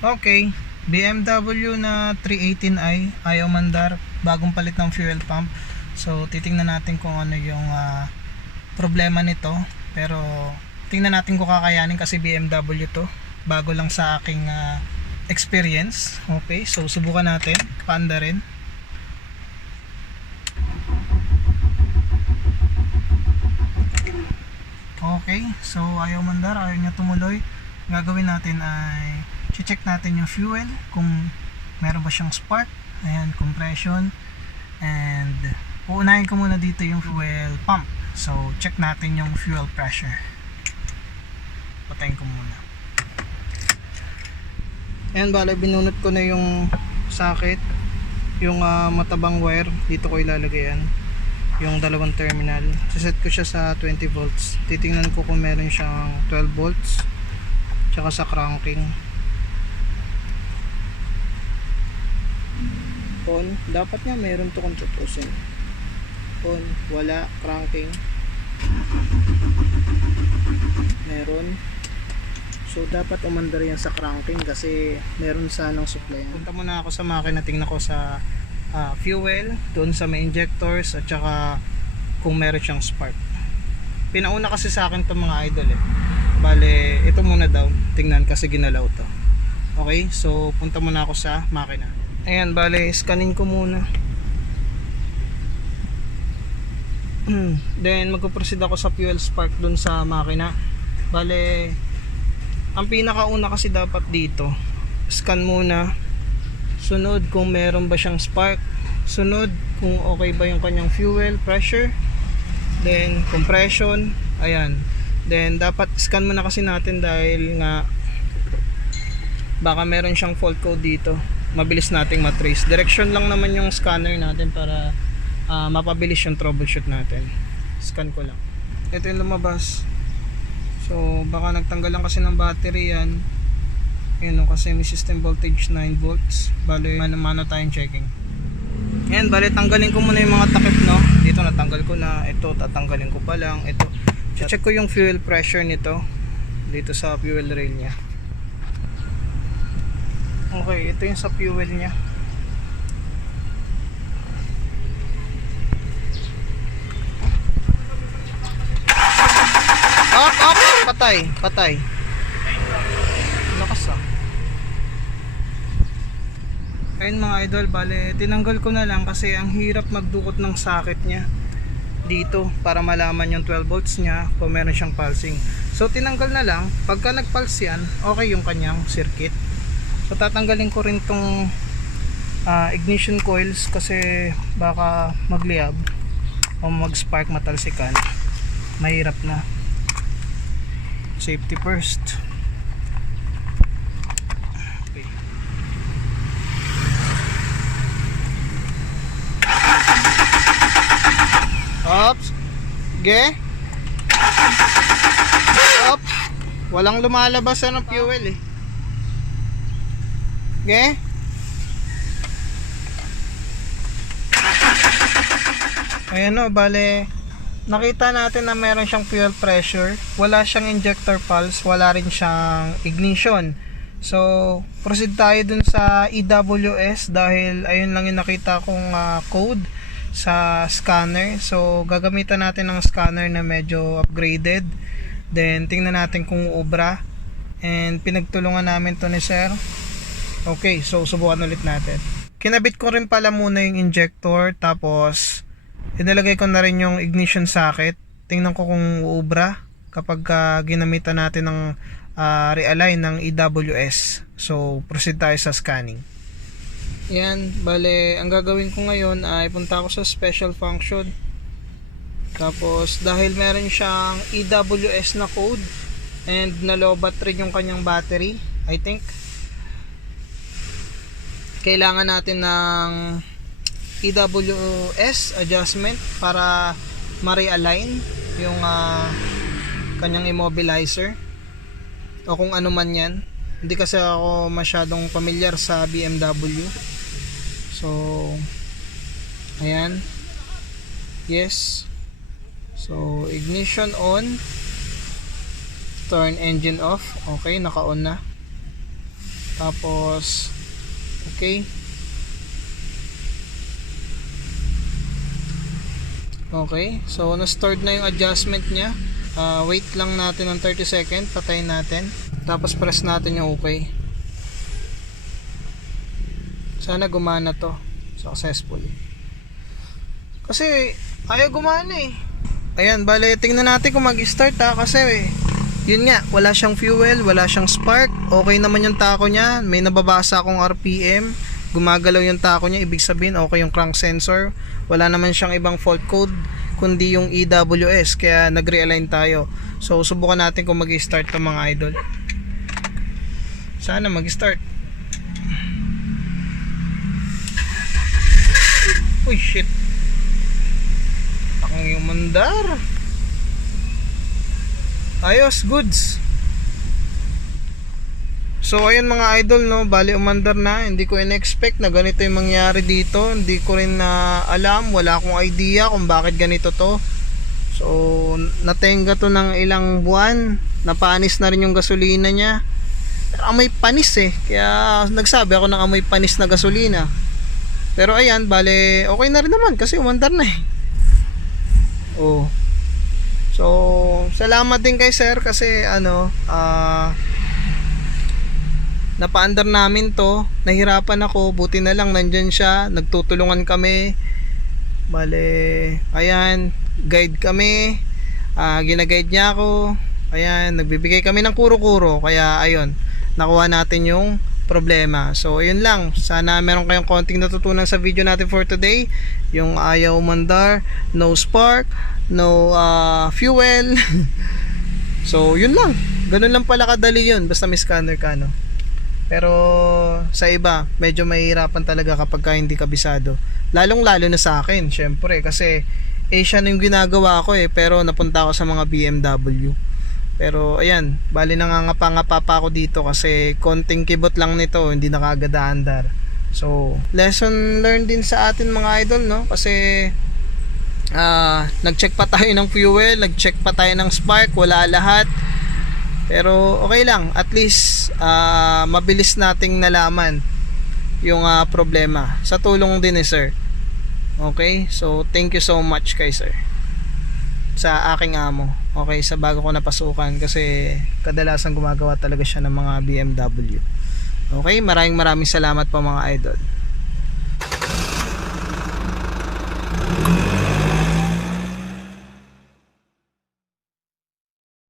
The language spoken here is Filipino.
Okay, BMW na 318i, ayaw mandar, bagong palit ng fuel pump. So titingnan natin kung ano yung problema nito. Pero tingnan natin kung kakayanin kasi BMW to. Bago lang sa aking experience. Okay, so subukan natin, paanda rin. Okay, so ayaw mandar, ayaw niya tumuloy. Gagawin natin ay check natin yung fuel kung meron ba siyang spark. Ayan, compression. And uunahin ko muna dito yung fuel pump. So check natin yung fuel pressure. Patayin ko muna. Ayan, bale binunot ko na yung socket, yung matabang wire. Dito ko ilalagay yan, yung dalawang terminal. Siset ko siya sa 20 volts. Titingnan ko kung meron siyang 12 volts tsaka sa cranking on. Dapat nga meron to kung tutusin. On, wala. Cranking meron. So dapat umandar yan sa cranking kasi meron sanang supply. Punta muna ako sa makina, tingnan ko sa fuel, doon sa may injectors at saka kung meron siyang spark. Pinauna kasi sa akin itong mga idol eh. Bale, ito muna daw, tingnan kasi ginalaw to. Okay, so punta muna ako sa makina. Ayan, bale, scanin ko muna. Then magpo-proceed ako sa fuel spark doon sa makina. Bale, ang pinakauna kasi dapat dito, scan muna. Sunod kung meron ba siyang spark. Sunod kung okay ba yung kanyang fuel pressure. Then compression. Ayan. Then dapat scan muna kasi natin dahil nga baka meron siyang fault code dito. Mabilis nating matrace. Direction lang naman yung scanner natin para mapabilis yung troubleshoot natin. Scan ko lang. Ito yung lumabas. So baka nagtanggal lang kasi ng battery yan. Yun, kasi may system voltage 9 volts. Bale, mano-mano tayong checking. Ayan, bale, tanggalin ko muna yung mga takip, no? Dito natanggal ko na. Ito, tatanggalin ko pa lang. Ito, check ko yung fuel pressure nito dito sa fuel rail nya. Okay, ito yung sa fuel nya. Up! Patay. Lakas ah. Ayun mga idol, bale tinanggal ko na lang kasi ang hirap magdukot ng socket nya dito para malaman yung 12 volts nya kung meron siyang pulsing. So tinanggal na lang. Pagka nag-pulse yan, okay yung kanyang circuit. So tatanggalin ko rin tong ignition coils kasi baka magliab o mag-spark, matalsikan. Mahirap na. Safety first. Okay. Ops. Ge. Op. Walang lumalabas ng fuel eh. Ge. Ayan o, bale nakita natin na meron siyang fuel pressure, wala siyang injector pulse, wala rin siyang ignition. So proceed tayo dun sa EWS dahil ayun lang yung nakita kong code sa scanner. So gagamitan natin ng scanner na medyo upgraded. Then tingnan natin kung uubra. And pinagtulungan namin to ni sir. Okay, so subukan ulit natin. Kinabit ko rin pala muna yung injector, tapos inilagay ko na rin yung ignition socket. Tingnan ko kung uubra kapag ginamitan natin ng realign ng EWS. So proceed tayo sa scanning. Yan, bale ang gagawin ko ngayon ay punta ako sa special function. Tapos dahil meron siyang EWS na code and nalobat rin yung kanyang battery, I think kailangan natin ng EWS adjustment para ma-realign yung kanyang immobilizer o kung ano man yan. Hindi kasi ako masyadong familiar sa BMW. So ayan, yes. So ignition on, turn engine off. Okay, naka-on na. Tapos okay. Okay, so na-stored na yung adjustment niya. Wait lang natin ng 30 seconds, patayin natin. Tapos press natin yung okay. Sana gumana to successfully. Kasi ayaw gumana eh. Ayan, bale tingnan natin kung mag-start kasi yun nga, wala siyang fuel, wala siyang spark. Okay naman yung tako niya, may nababasa akong RPM. Gumagalaw yung tako niya, ibig sabihin okay yung crank sensor. Wala naman siyang ibang fault code kundi yung EWS, kaya nag-realign tayo. So subukan natin kung mag-start to mga idol. Sana mag-start. Uy shit, ang yung mandar. Ayos, goods. So ayun mga idol, no, bali umandar na. Hindi ko in-expect na ganito yung mangyari dito. Hindi ko rin na alam, wala akong idea kung bakit ganito to. So natenga to ng ilang buwan. Napanis na rin yung gasolina niya. Pero amoy panis eh, kaya nagsabi ako ng amoy panis na gasolina. Pero ayan, bale okay na rin naman kasi umandar na eh. Oh. So salamat din kay sir kasi napaandar namin to. Nahirapan ako, buti na lang nandyan siya, nagtutulungan kami. Bale ayan, guide kami. Ginaguide niya ako. Ayan, nagbibigay kami ng kuro-kuro. Kaya ayun, nakuha natin yung problema. So ayun lang, sana meron kayong konting natutunan sa video natin for today. Yung ayaw mandar, no spark, no fuel. So yun lang, ganun lang pala kadali yun, basta may scanner ka, no? Pero sa iba medyo mahihirapan talaga kapag hindi kabisado, lalong lalo na sa akin syempre, kasi Asian yung ginagawa ko pero napunta ako sa mga BMW. Pero ayan, bali nangangapa-ngapa pa ako dito kasi konting kibot lang nito, hindi na kaagad aandar. So lesson learned din sa atin mga idol, no? Kasi nag-check pa tayo ng fuel, nag-check pa tayo ng spark, wala lahat. Pero okay lang, at least mabilis nating nalaman yung problema sa tulong din ni sir. Okay, so thank you so much kay sir sa aking amo. Okay, sa bago ko napasukan, kasi kadalasan gumagawa talaga siya ng mga BMW. Okay, maraming salamat po mga idol.